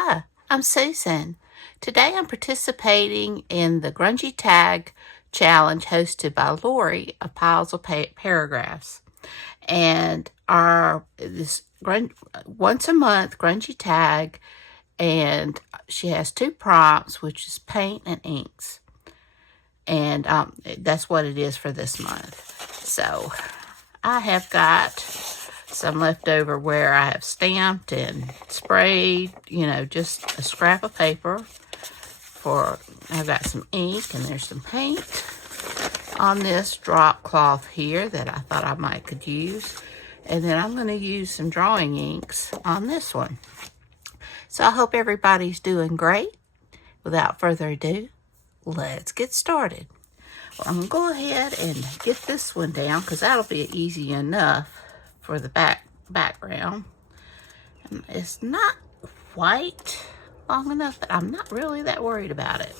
Hi, I'm Susan. Today I'm participating in the Grungy Tag Challenge hosted by Lori of Piles of Paragraphs. And this once a month Grungy Tag, and she has 2 prompts, which is paint and inks. And that's what it is for this month. So I have got some leftover where I have stamped and sprayed, just a scrap of paper. I've got some ink and there's some paint on this drop cloth here that I thought I might could use. And then I'm going to use some drawing inks on this one. So I hope everybody's doing great. Without further ado, let's get started. Well, I'm going to go ahead and get this one down because that'll be easy enough for the background. And it's not quite long enough, but I'm not really that worried about it.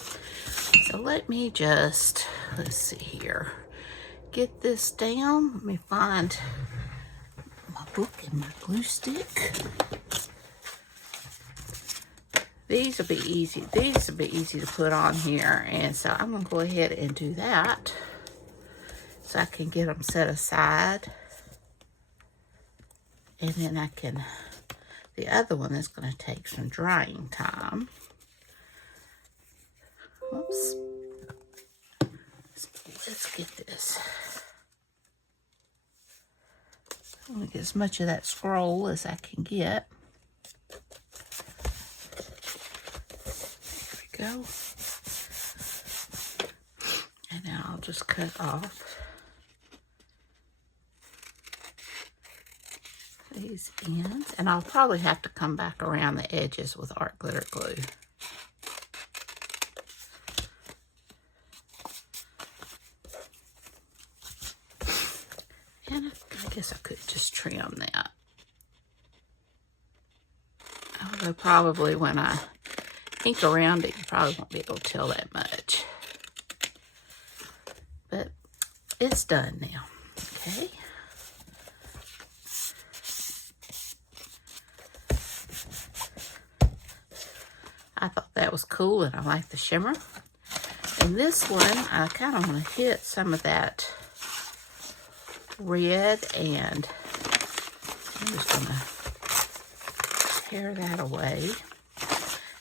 So let me just, let's see here, get this down. Let me find my book and my glue stick. These will be easy. These will be easy to put on here, and so I'm going to go ahead and do that so I can get them set aside. And then the other one is going to take some drying time. Oops. Let's get this. I'm going to get as much of that scroll as I can get. There we go. And then I'll just cut off these ends, and I'll probably have to come back around the edges with art glitter glue. And I guess I could just trim that. Although probably when I ink around it, you probably won't be able to tell that much. But it's done now, okay? I thought that was cool, and I like the shimmer. And this one, I kind of want to hit some of that red, and I'm just going to tear that away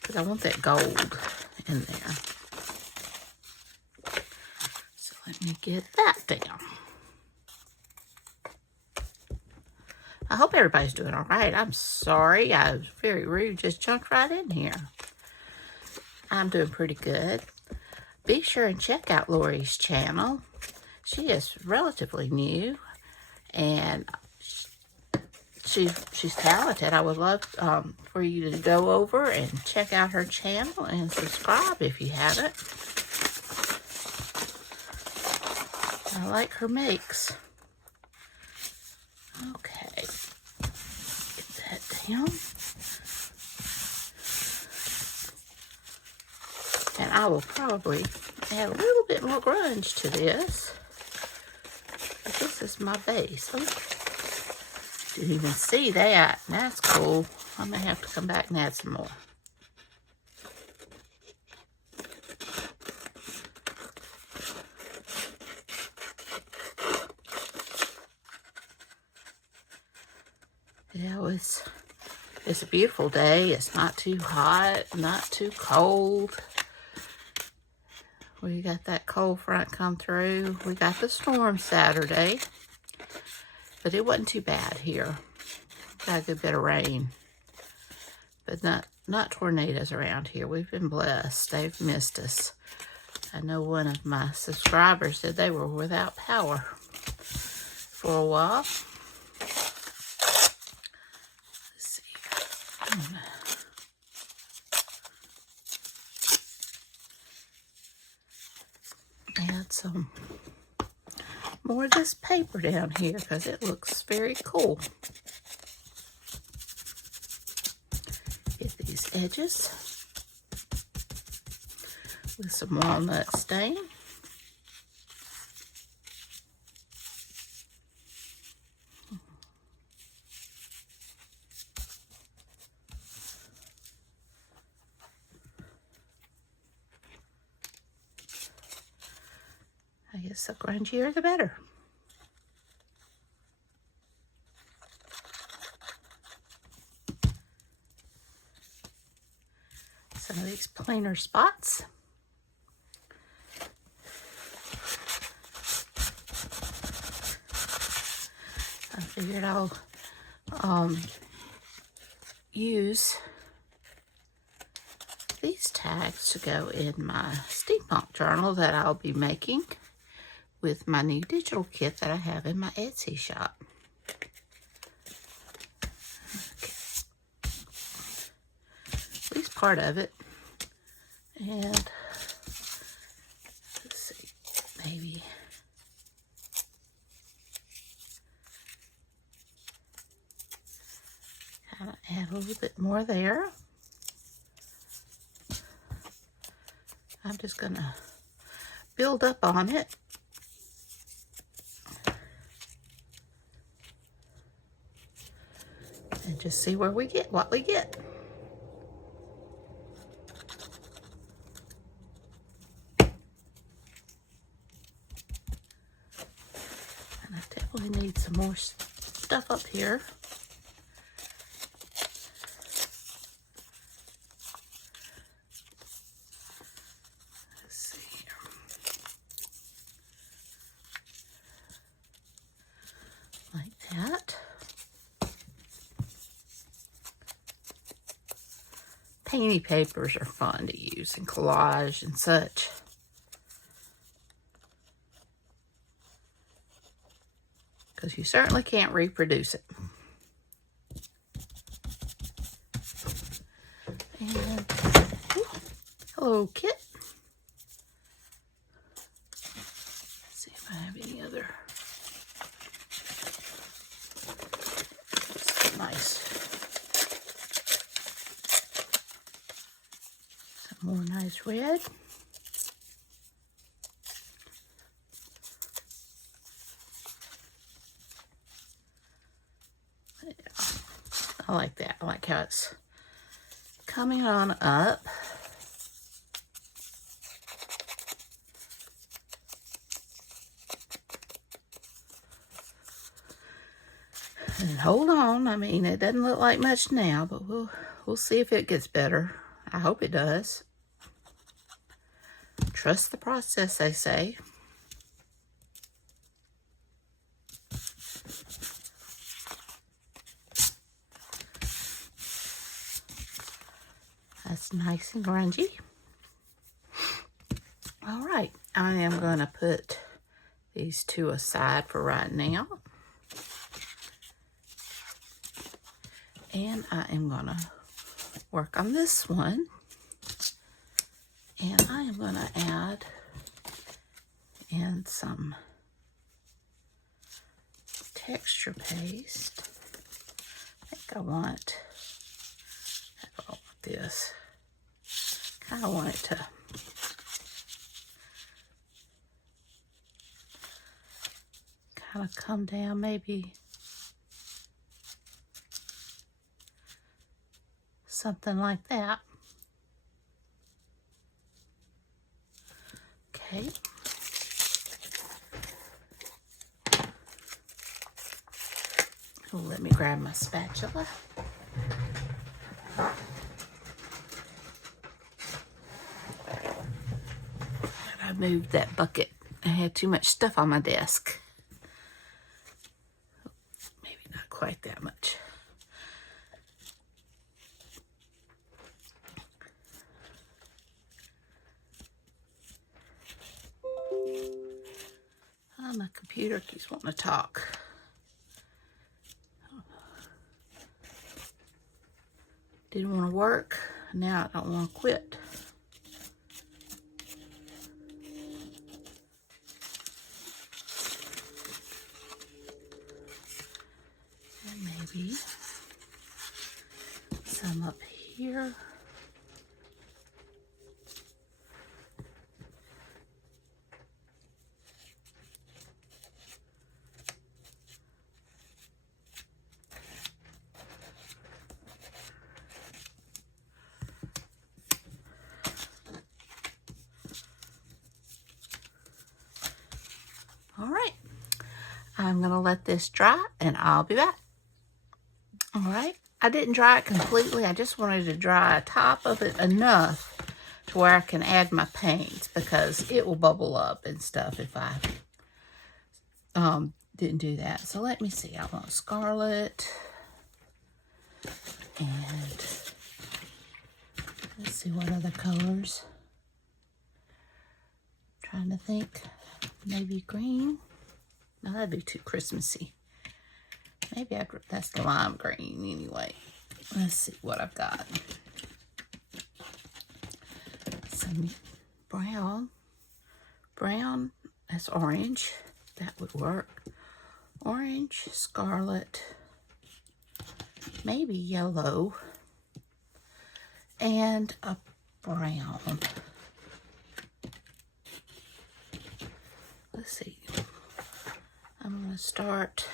because I want that gold in there. So let me get that down. I hope everybody's doing all right. I'm sorry, I was very rude, just jumped right in here. I'm doing pretty good. Be sure and check out Lori's channel. She is relatively new, and she's talented. I would love for you to go over and check out her channel and subscribe if you haven't. I like her makes. Okay, get that down. And I will probably add a little bit more grunge to this. But this is my base. Oh, didn't even see that. That's cool. I may have to come back and add some more. Yeah, it's a beautiful day. It's not too hot, not too cold. We got that cold front come through. We got the storm Saturday, but it wasn't too bad here. Got a good bit of rain, but not tornadoes around here. We've been blessed. They've missed us. I know one of my subscribers said they were without power for a while. Let's see. I'm gonna add some more of this paper down here because it looks very cool. Get these edges with some walnut stain. guess the grungier the better. Some of these plainer spots. I figured I'll use these tags to go in my steampunk journal that I'll be making with my new digital kit that I have in my Etsy shop. Okay. At least part of it. And let's see, maybe kind of add a little bit more there. I'm just gonna build up on it. And just see where we get, what we get. And I definitely need some more stuff up here. Painty papers are fun to use in collage and such. Because you certainly can't reproduce it. And, hello, Kit. Let's see if I have any other nice. More nice red. Yeah, I like that. I like how it's coming on up. And hold on. I mean, it doesn't look like much now, but we'll see if it gets better. I hope it does. Trust the process, they say. That's nice and grungy. All right, I am going to put these two aside for right now. And I am going to work on this one. And I am going to add in some texture paste. I think I want this. Kind of want it to kind of come down, maybe something like that. Okay. Oh, let me grab my spatula. I moved that bucket. I had too much stuff on my desk. Maybe not quite that much. Oh, my computer keeps wanting to talk. Didn't want to work. Now I don't want to quit. And maybe some up here. I'm going to let this dry and I'll be back. All right. I didn't dry it completely. I just wanted to dry top of it enough to where I can add my paints, because it will bubble up and stuff if I didn't do that. So let me see. I want scarlet, and let's see what other colors. Trying to think. Maybe green. No, that'd be too Christmassy. Maybe that's the lime green anyway. Let's see what I've got. Some brown. Brown, that's orange. That would work. Orange, scarlet, maybe yellow, and a brown. Let's see. I'm going to start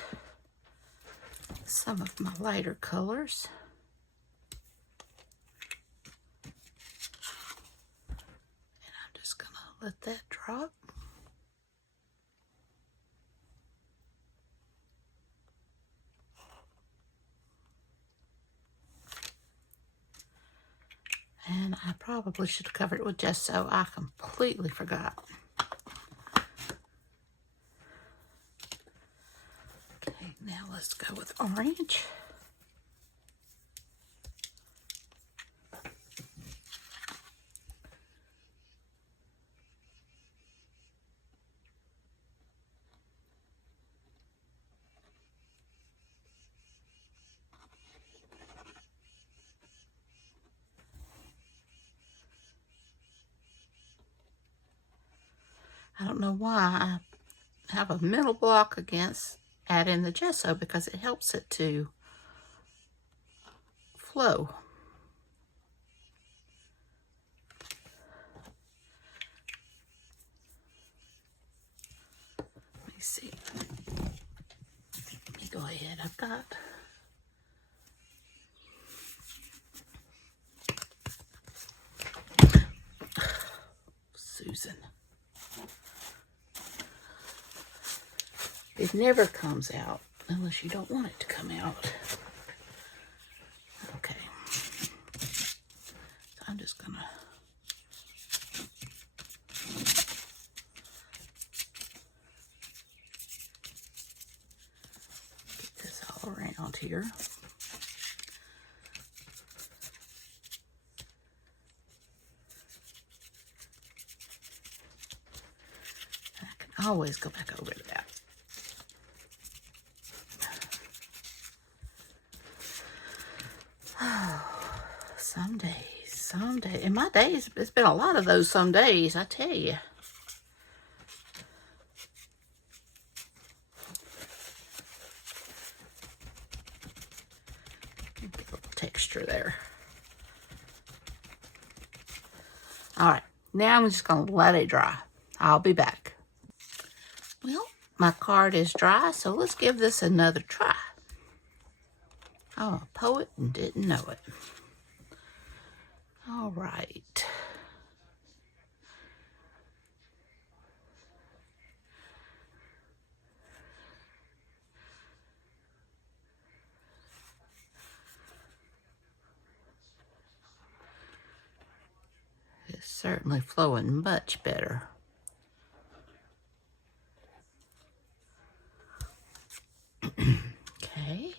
some of my lighter colors. And I'm just going to let that drop. And I probably should have covered it with gesso. I completely forgot. Okay, now let's go with orange. I don't know why I have a mental block against adding the gesso, because it helps it to flow. Let me see. Let me go ahead. I've got Susan. It never comes out unless you don't want it to come out. Okay. So I'm just gonna get this all around here. I can always go back over to that. Some days. In my days, it's been a lot of those some days, I tell you. Get a little texture there. All right, now I'm just going to let it dry. I'll be back. Well, my card is dry, so let's give this another try. I'm a poet and didn't know it. All right. It's certainly flowing much better. Okay.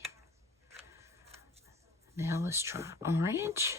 Now let's try orange.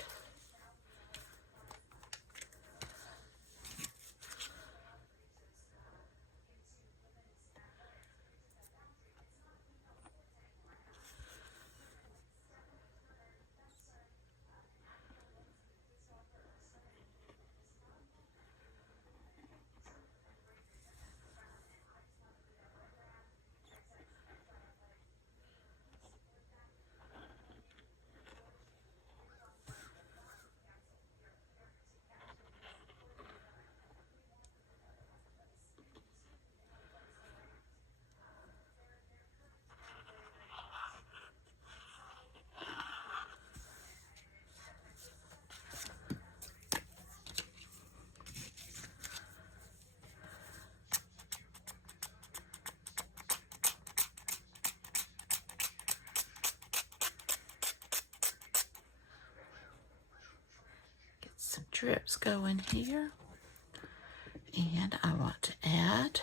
drips go in here. And I want to add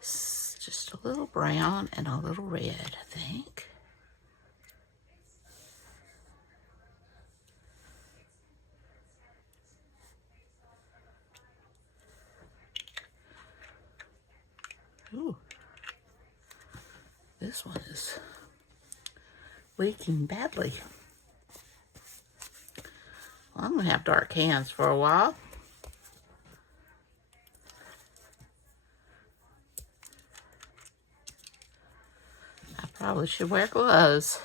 just a little brown and a little red, I think. Ooh, this one is leaking badly. Well, I'm gonna have dark hands for a while. I probably should wear gloves.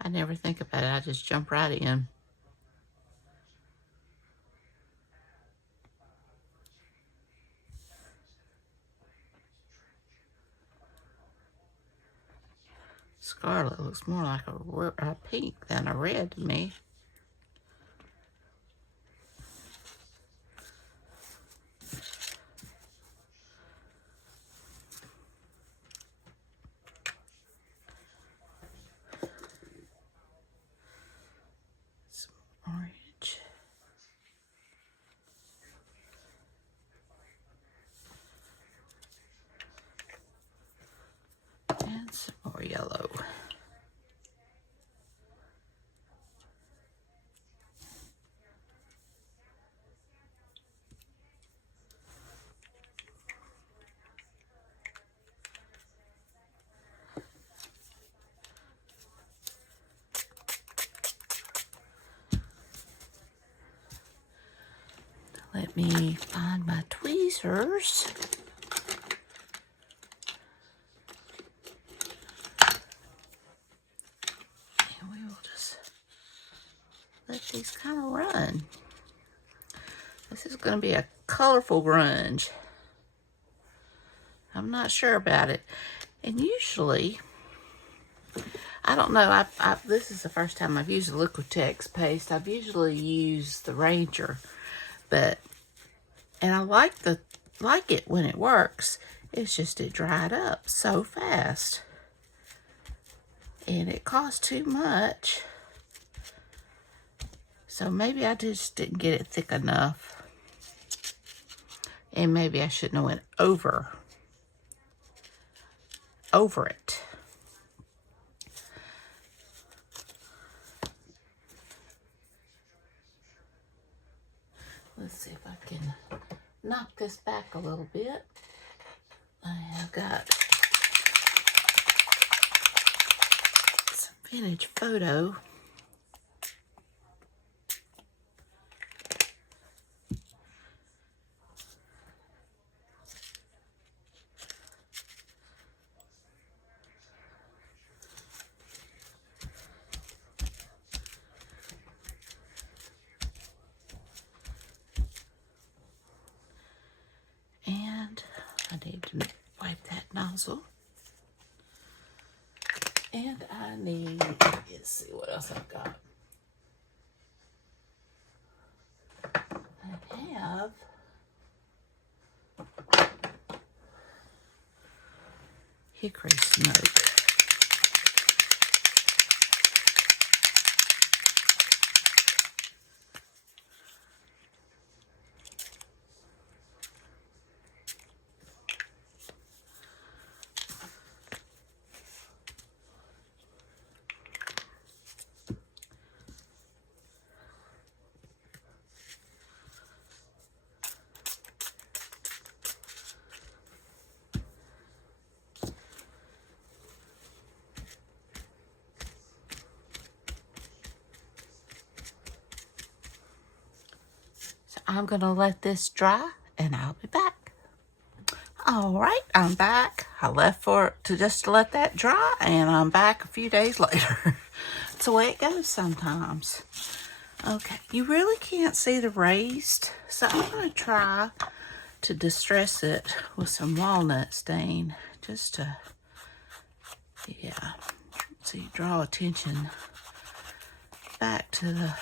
I never think about it, I just jump right in. Scarlet looks more like a pink than a red to me. Some orange. And some more yellow. Let me find my tweezers. And we will just let these kind of run. This is going to be a colorful grunge. I'm not sure about it. And usually, I don't know, this is the first time I've used a Liquitex paste. I've usually used the Ranger, and I like it when it works. It's just it dried up so fast. And it cost too much. So maybe I just didn't get it thick enough. And maybe I shouldn't have went over it. Let's see if I can knock this back a little bit. I have got some vintage photo. I need to wipe that nozzle. And I need, let's see what else I've got. I have hickory smoke. I'm gonna let this dry and I'll be back. All right, I'm back. I left for it to let that dry and I'm back a few days later. It's the way it goes sometimes. Okay, you really can't see the raised, so I'm gonna try to distress it with some walnut stain just to, yeah, so you draw attention back to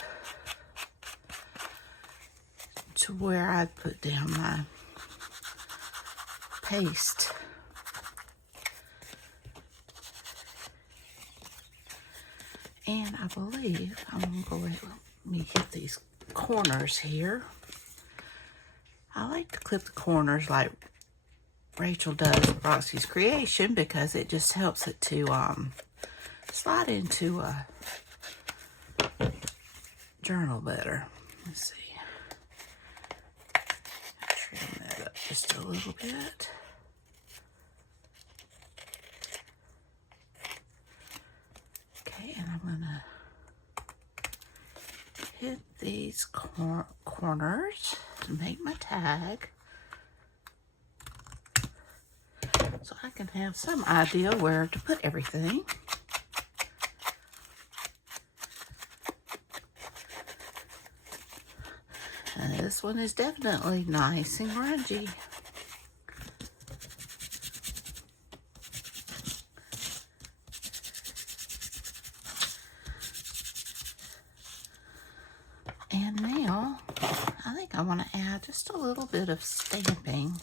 where I put down my paste. And I believe I'm going to go ahead, let me hit these corners here. I like to clip the corners like Rachel does in Roxy's Creation because it just helps it to slide into a journal better. Let's see. Trim that up just a little bit. Okay, and I'm gonna hit these corners to make my tag, so I can have some idea where to put everything. And this one is definitely nice and grungy. And now, I think I want to add just a little bit of stamping.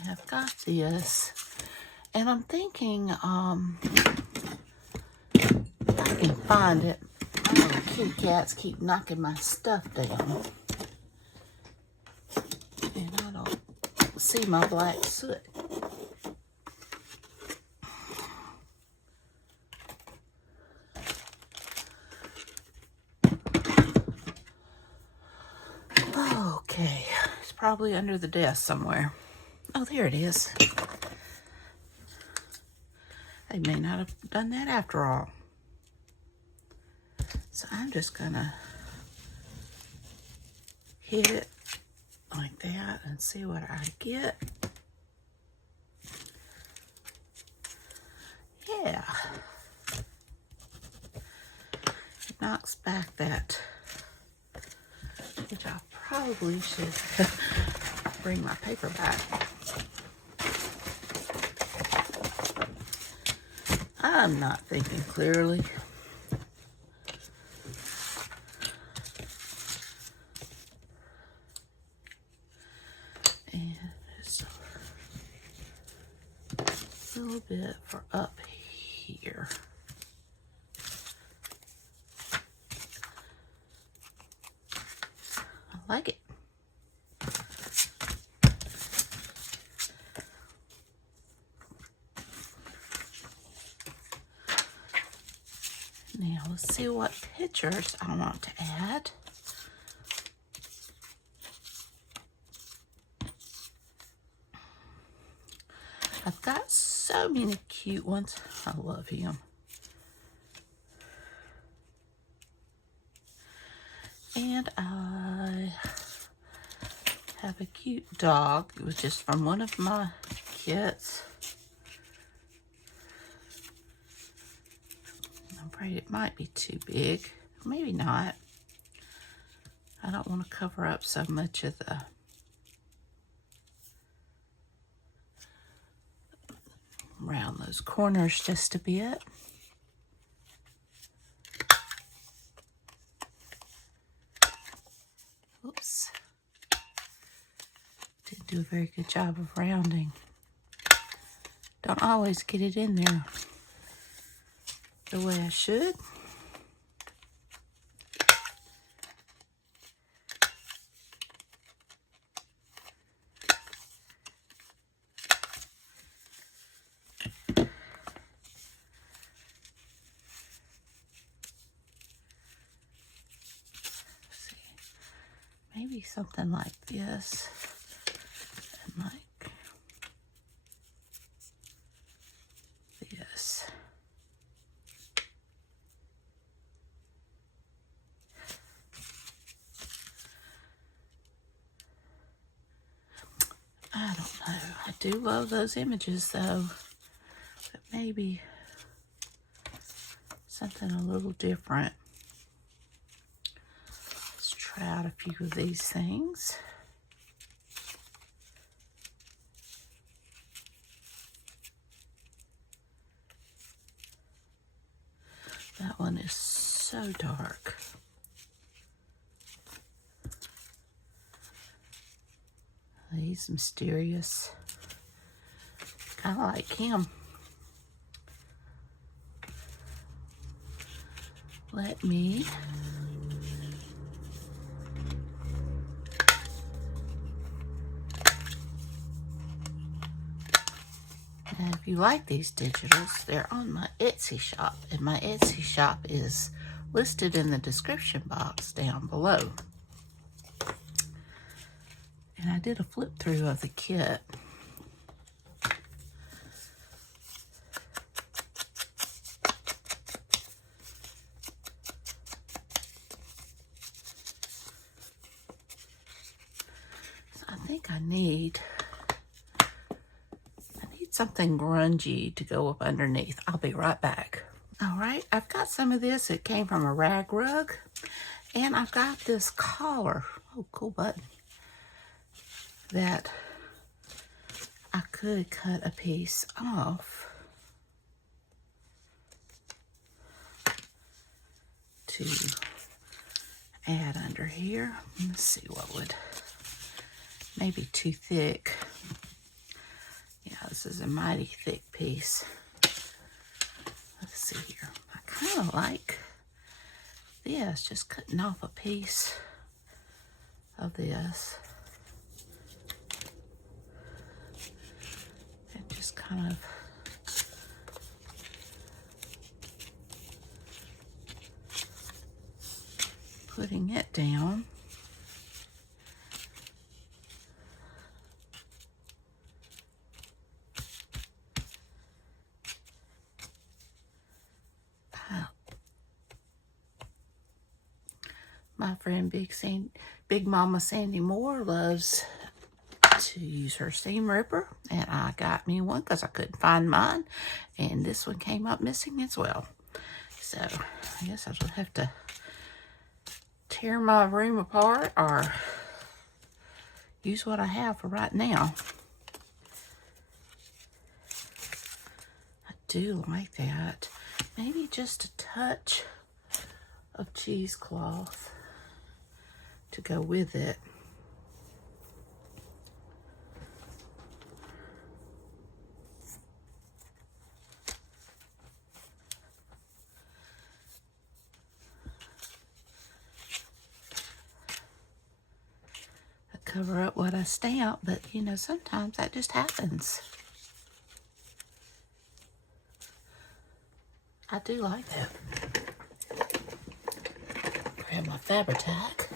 I have got this, and I'm thinking, if I can find it. My little kitty cats keep knocking my stuff down, and I don't see my black soot. Okay, it's probably under the desk somewhere. Oh, there it is. They may not have done that after all. So I'm just gonna hit it like that and see what I get. Yeah. It knocks back that, which I probably should bring my paper back. I'm not thinking clearly. And just a little bit for up here. I like it. Now let's see what pictures I want to add. I've got so many cute ones. I love him. And I have a cute dog. It was just from one of my kits. I'm afraid it might be too big. Maybe not. I don't want to cover up so much of the around those corners just a bit. Oops. Didn't do a very good job of rounding. Don't always get it in there the way I should. Maybe something like this, and like this. I don't know. I do love those images though, but maybe something a little different. Try out a few of these things. That one is so dark. He's mysterious. Kind of like him. let me now, if you like these digitals, they're on my Etsy shop, and my Etsy shop is listed in the description box down below. And I did a flip through of the kit. So I think I need something grungy to go up underneath. I'll be right back. All right, I've got some of this. It came from a rag rug. And I've got this collar. Oh, cool button. That I could cut a piece off to add under here. Let's see what would, maybe too thick. Yeah, this is a mighty thick piece. Let's see here. I kind of like this, just cutting off a piece of this. And just kind of putting it down. My friend Big Mama Sandy Moore loves to use her seam ripper, and I got me one because I couldn't find mine, and this one came up missing as well. So I guess I'll have to tear my room apart or use what I have for right now. I do like that. Maybe just a touch of cheesecloth to go with it. I cover up what I stamp, but you know, sometimes that just happens. I do like that. Grab my Fabri-Tac.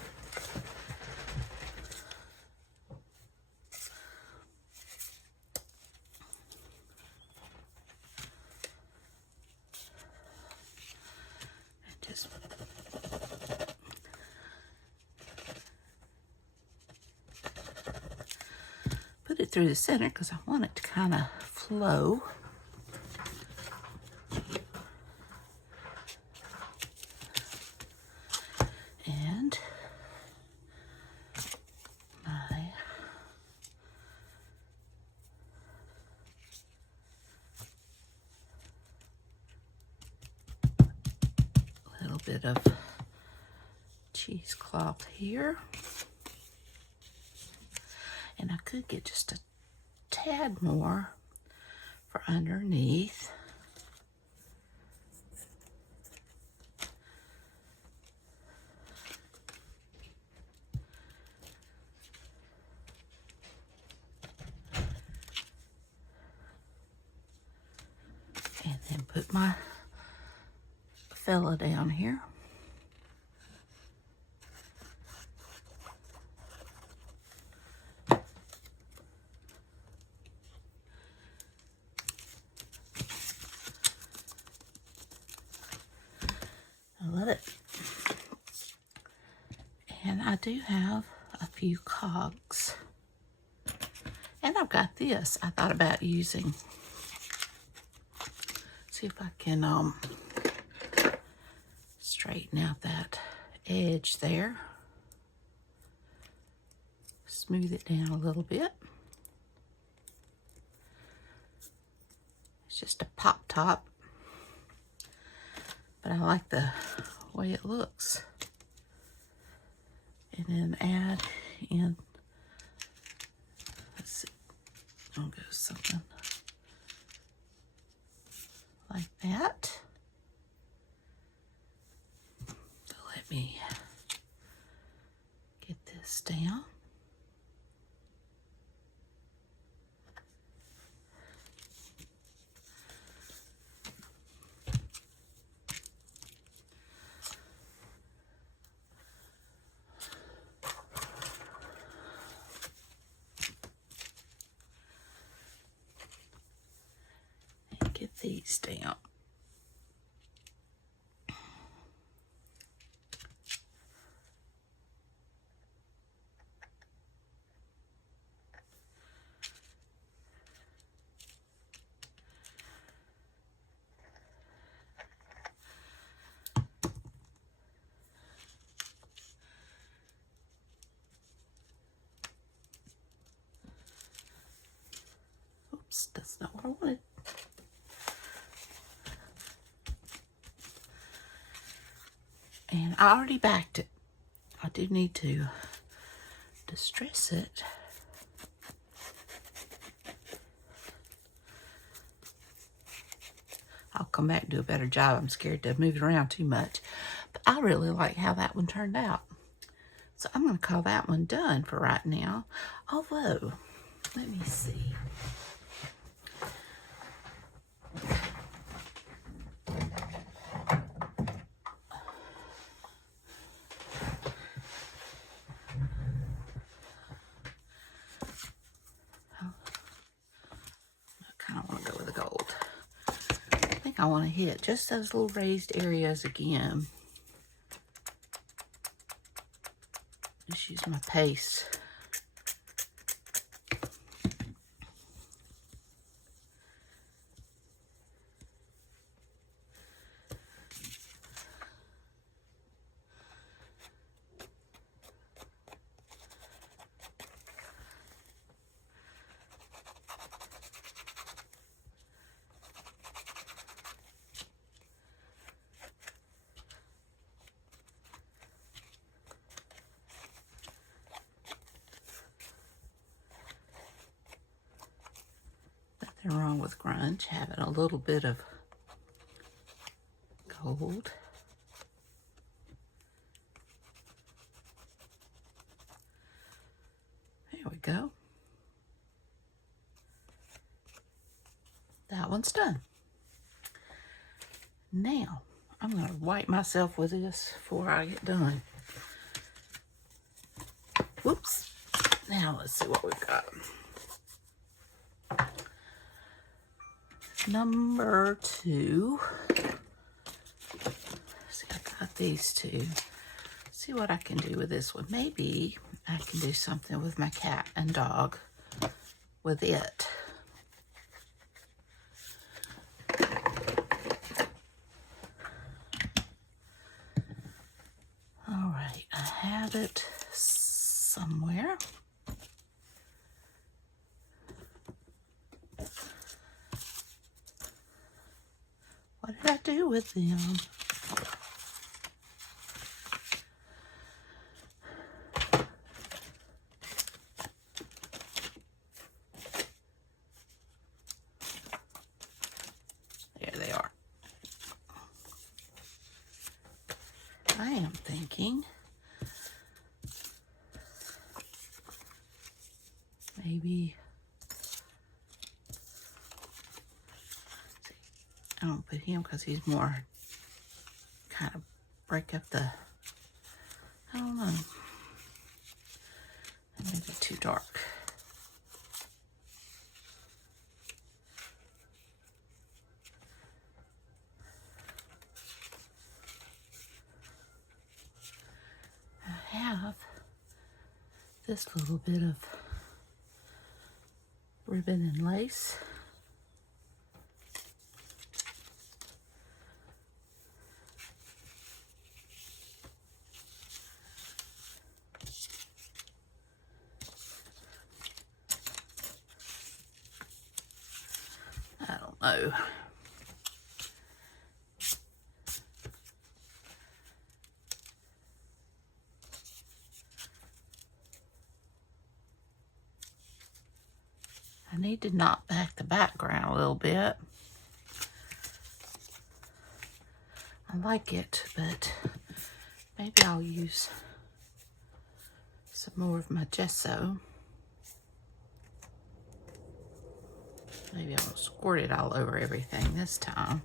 And just put it through the center because I want it to kind of flow. And my little bit of cheesecloth here. And I could get just a tad more for underneath. And then put my fella down here. I love it. And I do have a few cogs. And I've got this I thought about using. See if I can straighten out that edge there. Smooth it down a little bit. It's just a pop top, but I like the way it looks. And then add in, let's see, I'll go something like that. get these down. Oops, that's not what I wanted. And I already backed it. I do need to distress it. I'll come back and do a better job. I'm scared to move it around too much. But I really like how that one turned out. So I'm going to call that one done for right now. Although, let me see. I want to hit just those little raised areas again. Just use my paste. Nothing wrong with grunge, having a little bit of gold. There we go. That one's done. Now, I'm going to wipe myself with this before I get done. Whoops. Now, let's see what we've got. Number 2. See, I got these two. See what I can do with this one. Maybe I can do something with my cat and dog with it. All right, I have it somewhere. What did I do with them? There they are. I am thinking maybe I don't put him because he's more kind of break up the, I don't know, maybe too dark. I have this little bit of ribbon and lace. I don't know. I need to knock back the background a little bit. I like it, but maybe I'll use some more of my gesso. Maybe I won't squirt it all over everything this time.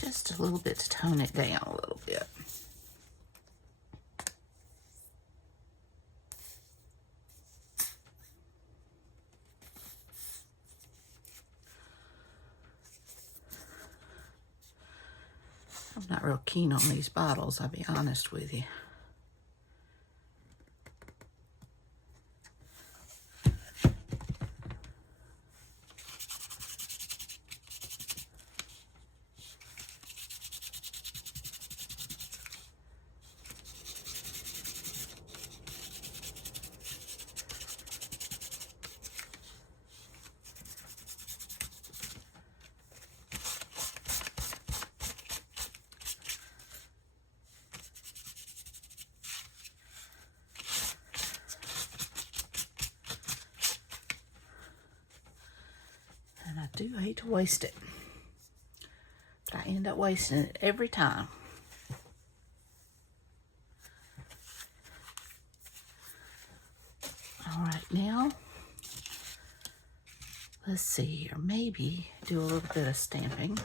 Just a little bit to tone it down a little bit. Not real keen on these bottles, I'll be honest with you. And I do hate to waste it, but I end up wasting it every time. All right, now, let's see here. Maybe do a little bit of stamping.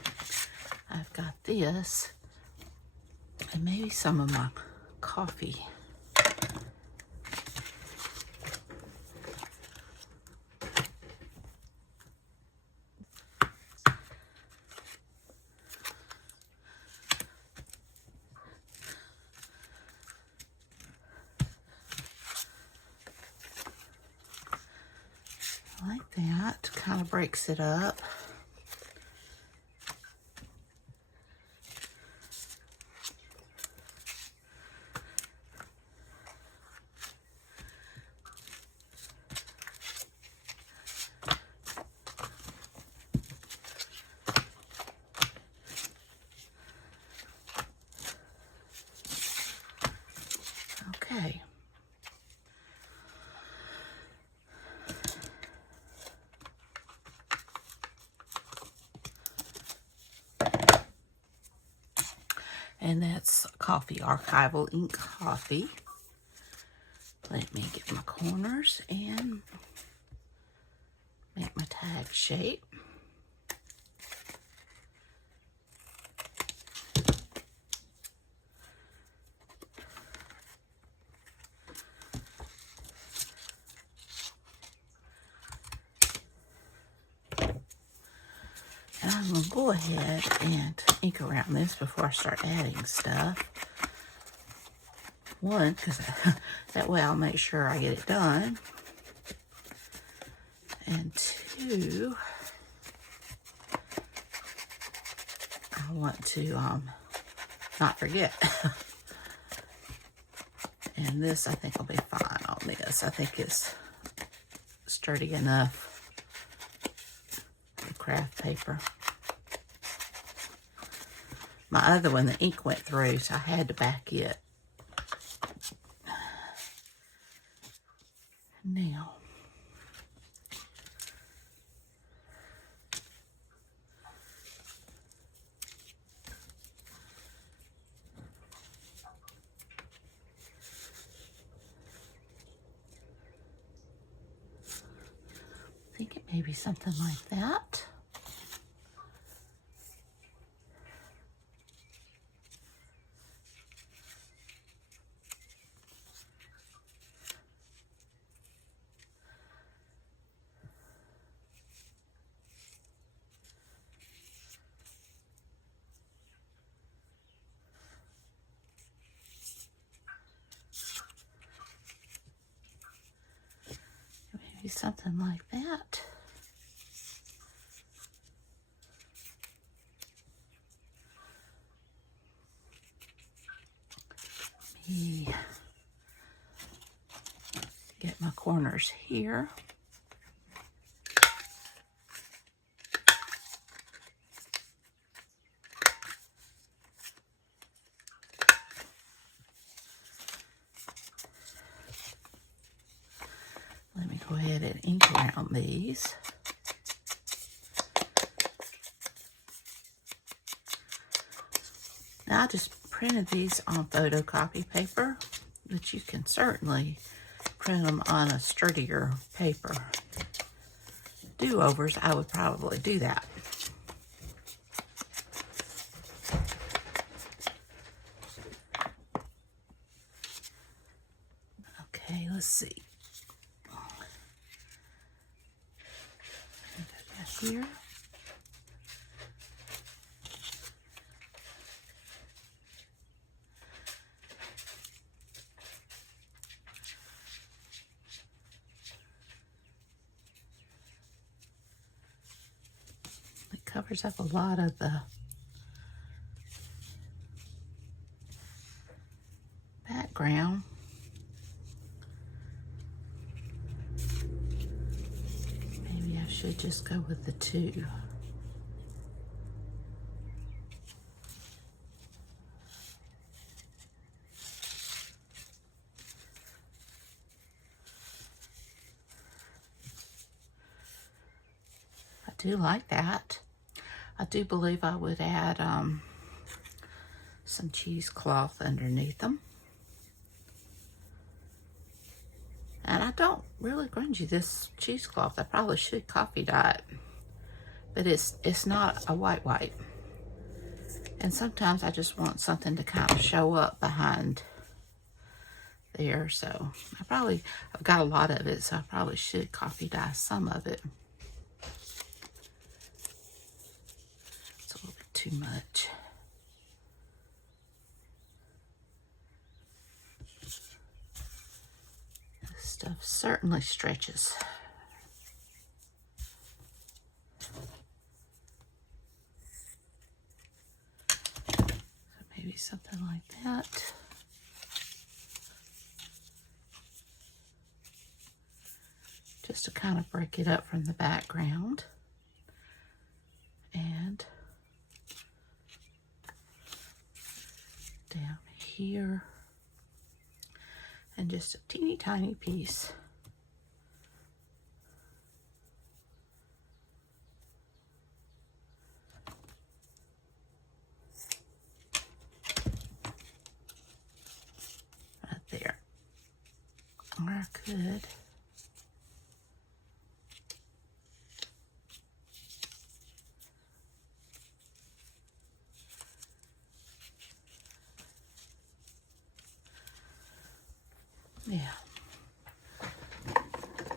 I've got this, and maybe some of my coffee. Like that, kind of breaks it up. Okay. And that's Coffee Archival Ink Coffee. Let me get my corners and make my tag shape. And I'm going to go ahead and ink around this before I start adding stuff. One, because that way I'll make sure I get it done. And two, I want to not forget. And this, I think, will be fine on this. I think it's sturdy enough. The craft paper. My other one, the ink went through, so I had to back it. Now, I think it may be something like that. Maybe something like that. Let me get my corners here. Let me go ahead and ink around these. Now, I just printed these on photocopy paper, but you can certainly print them on a sturdier paper. Do-overs, I would probably do that. Okay, let's see. Here. covers up a lot of the background. Maybe I should just go with the 2. I do like that. I do believe I would add some cheesecloth underneath them. And I don't really grungy this cheesecloth. I probably should coffee dye it. But it's not a white. And sometimes I just want something to kind of show up behind there. So I've got a lot of it, so I probably should coffee dye some of it. It's a little bit too much. This stuff certainly stretches. So maybe something like that. Just to kind of break it up from the background. And down here. And just a teeny tiny piece. Right there. Or I could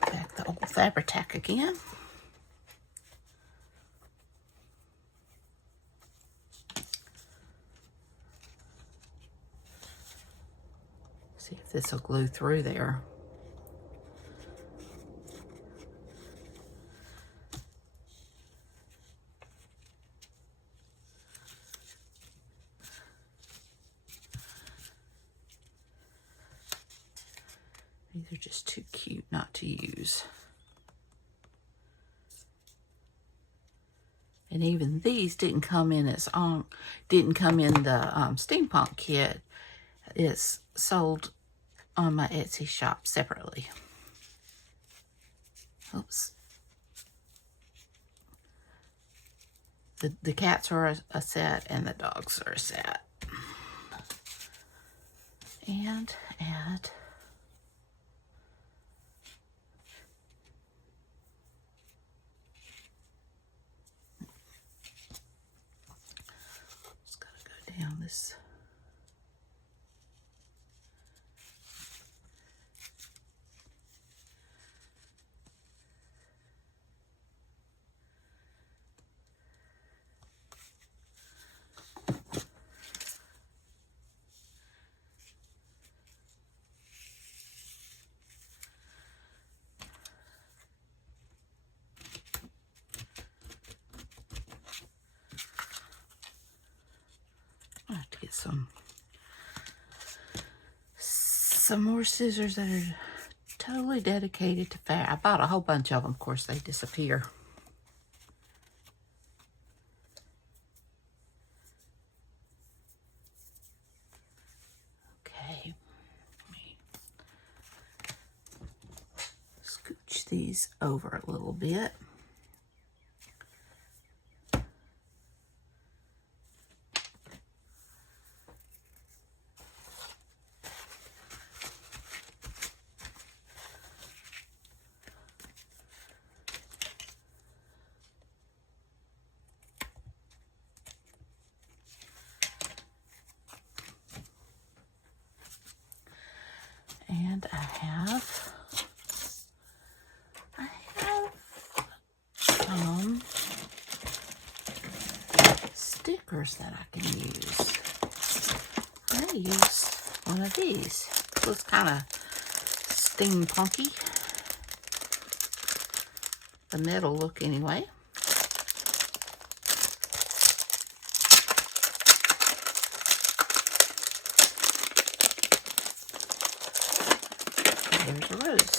back the old fabric tack again. See if this will glue through there. These are just too cute not to use. And even these didn't come in the steampunk kit. It's sold on my Etsy shop separately. Oops. The cats are a set and the dogs are a set. And add down this. I have to get some more scissors that are totally dedicated to fabric. I bought a whole bunch of them. Of course, they disappear. Okay. Let me scooch these over a little bit. And I have some stickers that I can use. I use one of these. It looks kind of steampunky. The metal look anyway. there's a rose.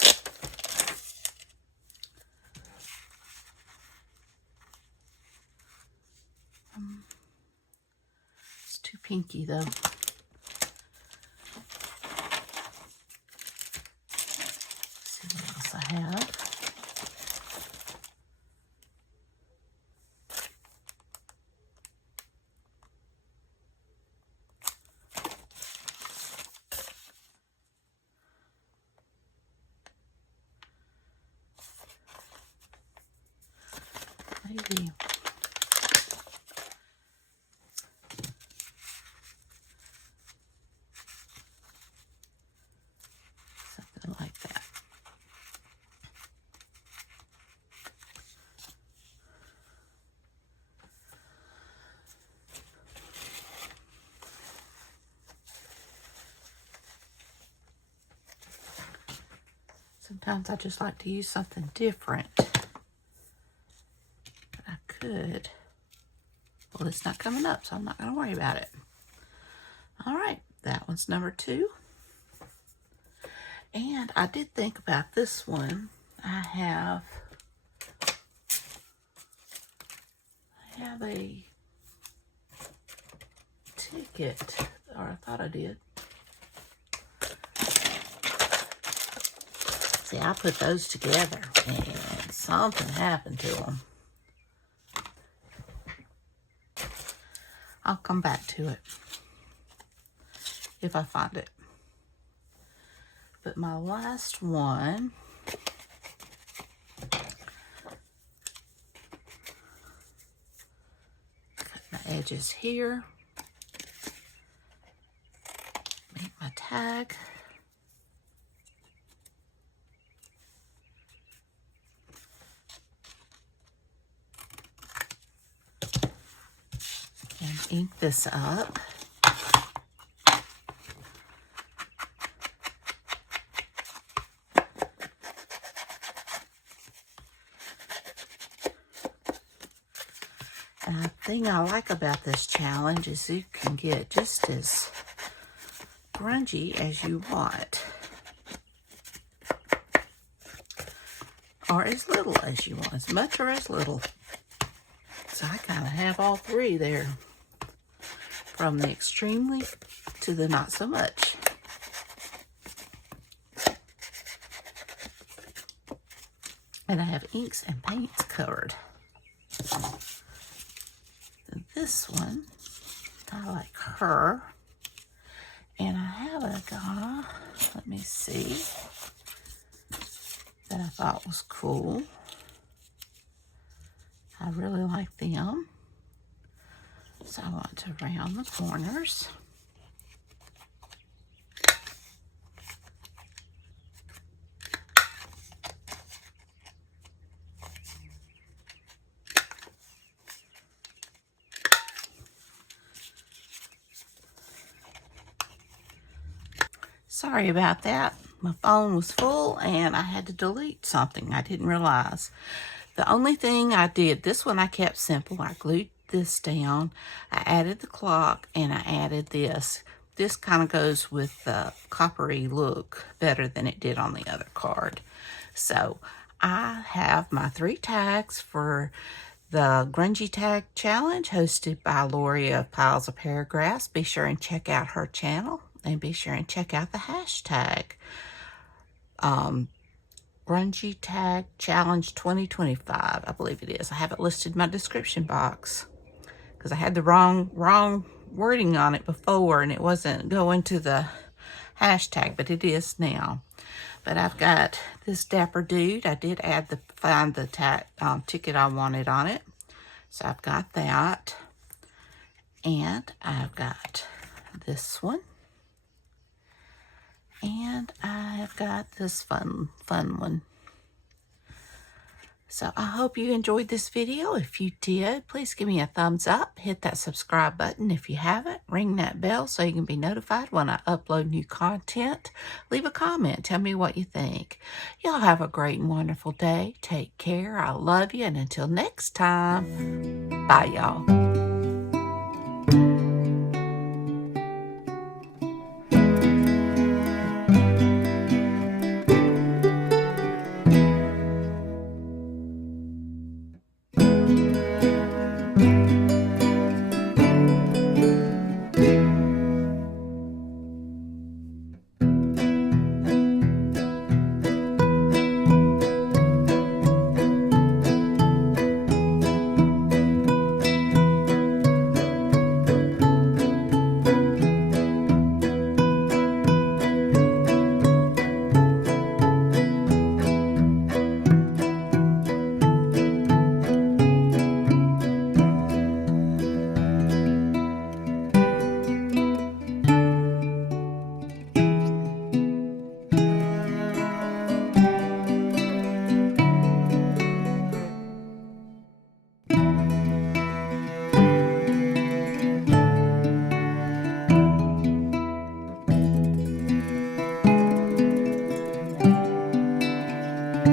It's too pinky though. Let's see what else I have. Maybe something like that. Sometimes I just like to use something different. I could. Well, it's not coming up, so I'm not going to worry about it. All right, that one's number 2. And I did think about this one. I have a ticket, or I thought I did. See, I put those together, and something happened to them. I'll come back to it if I find it. But my last one, cut my edges here, make my tag. And ink this up. And the thing I like about this challenge is you can get just as grungy as you want, or as little as you want, as much or as little. So I kind of have all 3 there, from the extremely to the not so much. And I have inks and paints covered. And this one, I like her. And I have a guy, let me see, that I thought was cool. I really like them. So I want to round the corners. Sorry about that. My phone was full and I had to delete something I didn't realize. The only thing I did, this one I kept simple. I glued this down. I added the clock and I added this. This kind of goes with the coppery look better than it did on the other card. So I have my 3 tags for the Grungy Tag Challenge hosted by Lori of Piles of Paragraphs. Be sure and check out her channel and be sure and check out the hashtag Grungy Tag Challenge 2025, I believe it is. I have it listed in my description box because I had the wrong wording on it before and it wasn't going to the hashtag, but it is now. But I've got this dapper dude. I did find the ticket I wanted on it. So I've got that. And I've got this one. And I've got this fun one. So I hope you enjoyed this video. If you did, please give me a thumbs up. Hit that subscribe button if you haven't. Ring that bell so you can be notified when I upload new content. Leave a comment. Tell me what you think. Y'all have a great and wonderful day. Take care. I love you. And until next time, bye, y'all.